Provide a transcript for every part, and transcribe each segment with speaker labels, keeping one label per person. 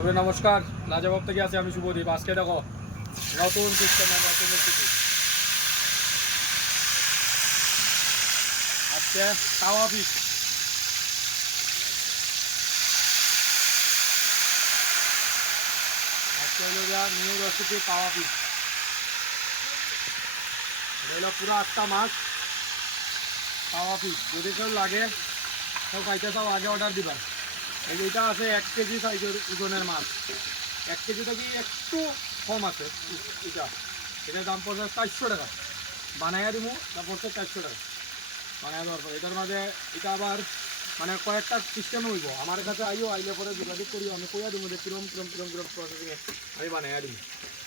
Speaker 1: নমস্কার। লাজবাব থেকে আছি আমি শুভদীপ। আজকে দেখো, নতুন সিস্টেমে নতুন রেসিপি আজকে তাওয়া নিউ রেসিপি তাওয়া ফিশ হলো পুরো আটটা মাছ তাওয়া ফিশ যদি কেউ লাগে সব পাইতে সব আগে অর্ডার দিবা। এই যে এটা আছে এক কেজি সাইজের ওজনের মাছ। এক কেজি থেকে একটু কম আছে? এটা। এটার দাম পড়ছে চারশো টাকা। বানাইয়া দিব দাম পড়ছে চারশো টাকা। বানাইয়া দেওয়ার পর এটার মাঝে এটা আবার মানে কয়েকটা সিস্টেম হইব। আমার কাছে আইও, আইলে পরে যোগাযোগ করিও আমি কইয়া দিব যে কিরম কিরম কিরম কিরম প্রসেসিংয়ে আমি বানাইয়া দিব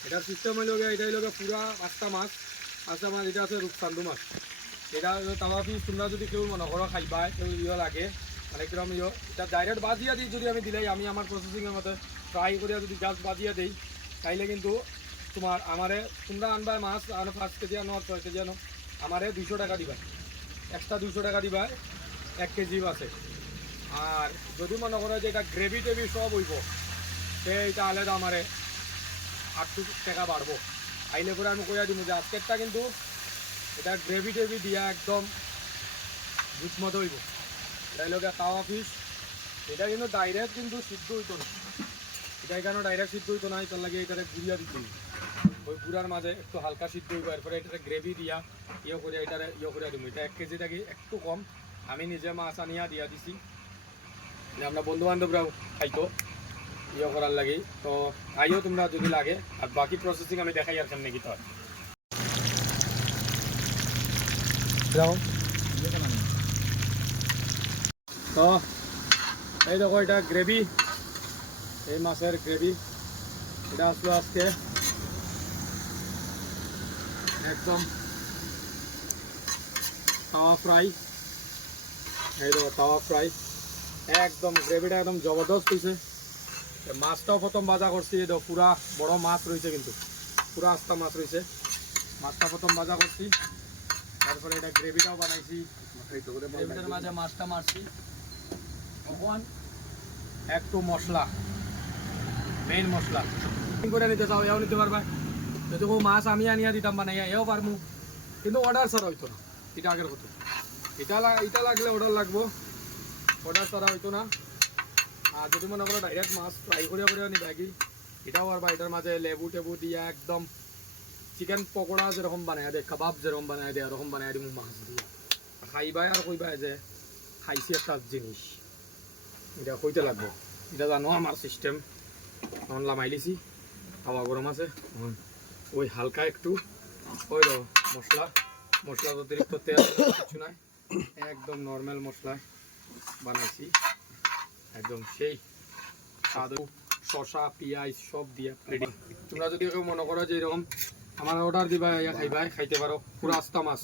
Speaker 1: এটার সিস্টেম হইল এটা হইল পুরা পাঁচটা মাছ। পাঁচটা মাছ, এটা আছে রূপচান্দু মাছ। এটা তাওয়া ফিস তোমরা যদি কেউ মনে করো খাইবা, কেউ ইয়ে লাগে মানে কিরম ইয়ে এটা ডাইরেক্ট বাজিয়া দিই যদি আমি দিলাই, আমি আমার প্রসেসিংয়ের মতো ফ্রাই করিয়া যদি জাস্ট বাজিয়া দিই, তাইলে কিন্তু তোমার আমারে তোমরা আনবা মাছ, আনো পাঁচ কেজি, আনো আর ছয় কেজি, আনো, আমারে দুইশো টাকা দিবা। এক্সট্রা দুইশো টাকা দিবা, এক কেজি আছে আর যদি মনে করো যে এটা গ্রেভি টেভি সব হইব সে এটা আলাদা আমারে আটশো টাকা বাড়বো। আইলে করে আমি কইয়া দিব যে আজকেরটা কিন্তু এটা গ্রেভি টেভি দিয়া একদম জুত মতো হইব। হলো গিয়া তাওয়া ফিশ এটা কিন্তু ডাইরেক্ট কিন্তু সিদ্ধ হইতো না। এটা এখানে ডাইরেক্ট সিদ্ধ হইতো না? তার লাগে এটাতে গুড়িয়া দিতে। ওই গুড়ার মাঝে একটু হালকা সিদ্ধ হইব, এরপরে এটাতে গ্রেভি দিয়া ইয়ে করে এটারে ইয়ে করে দিব। এটা এক কেজি থাকি একটু কম। আমি নিজে মাছ আনিয়া দিয়া দিছি। যে আমরা বন্ধু বান্ধবরাও খাইতো ইয়ে করার লাগে। তো আইও তোমরা যদি লাগে। আর বাকি প্রসেসিং আমি দেখাই আর কেমনে কি তো তো এই দেখো এটা গ্রেভি এই মাছের গ্রেভি এটা আসলো আজকে একদম তাওয়া ফ্রাই এই দেখো তাওয়া ফ্রাই একদম গ্রেভিটা একদম জবরদস্ত হয়েছে মাছটাও প্রথম বাজা করছি এই দেখো পুরা বড় মাছ রয়েছে কিন্তু। পুরা আস্তা মাছ রয়েছে মাছটা প্রথম বাজা করছি। তারপরে এটা গ্রেভিটাও বানাইছি। গ্রেভিটার মাঝে মাছটা মারছি। তখন একটু মশলা মেইন মশলা। করে নিতে চাও, এও নিতে পারবা। যদি কোনো মাছ আমি আনিয়া দিতাম বানাইয়া এও পারব কিন্তু অর্ডার ছাড়া হইতো না। এটা আগের কথা। এটা এটা লাগলে অর্ডার লাগবো। অর্ডার ছাড়া হইতো না। আর যদি মনে করো ডাইরেক্ট মাছ ফ্রাই করে করে নিবা কি এটাও আর এটার মাঝে লেবু টেবু দিয়া একদম চিকেন পকোড়া যেরকম বানায় দেয়, কাবাব যেরকম বানায় দেয় এরকম বানায় দিব মাছ দিয়া। খাইবাই আর কইবাই যে, খাইছি একটা জিনিস। এটা কইতে লাগবো। এটা জানো আমার সিস্টেম তখন লামাই লিছি হাওয়া গরম আছে। ওই হালকা একটু। ওই মশলা মশলা অতিরিক্ত তেল কিছু নাই। একদম নর্মাল মশলা বানাইছি। একদম সেই সাদু শশা পেঁয়াজ সব দিয়ে রেডি তোমরা যদি কেউ মনে করো যে এরকম আমার অর্ডার দিবা ইয়া খাইবা খাইতে পারো। পুরো আস্তা মাছ।